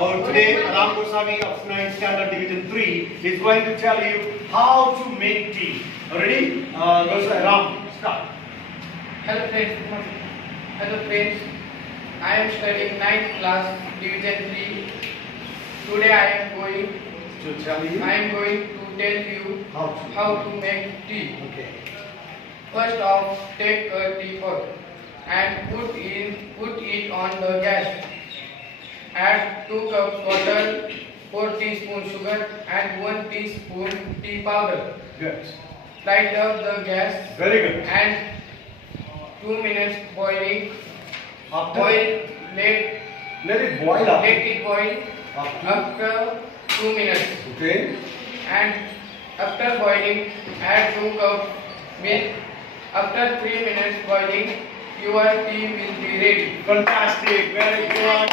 Today, Ram Gosavi of 9th Standard Division 3 is going to tell you how to make tea. Ready? Ram, start. Hello friends. Hello friends. I am studying 9th class Division 3. Today I am going to tell you how to make tea. Okay. First off, take a teapot and put it on the gas. Add 2 cups water, 4 teaspoons sugar and 1 teaspoon tea powder. Good. Light up the gas. Very good. And 2 minutes boiling. Let it boil up. Let it boil after 2 minutes. Okay. And after boiling, add 2 cups milk. After 3 minutes boiling, your tea will be ready. Fantastic. Very good.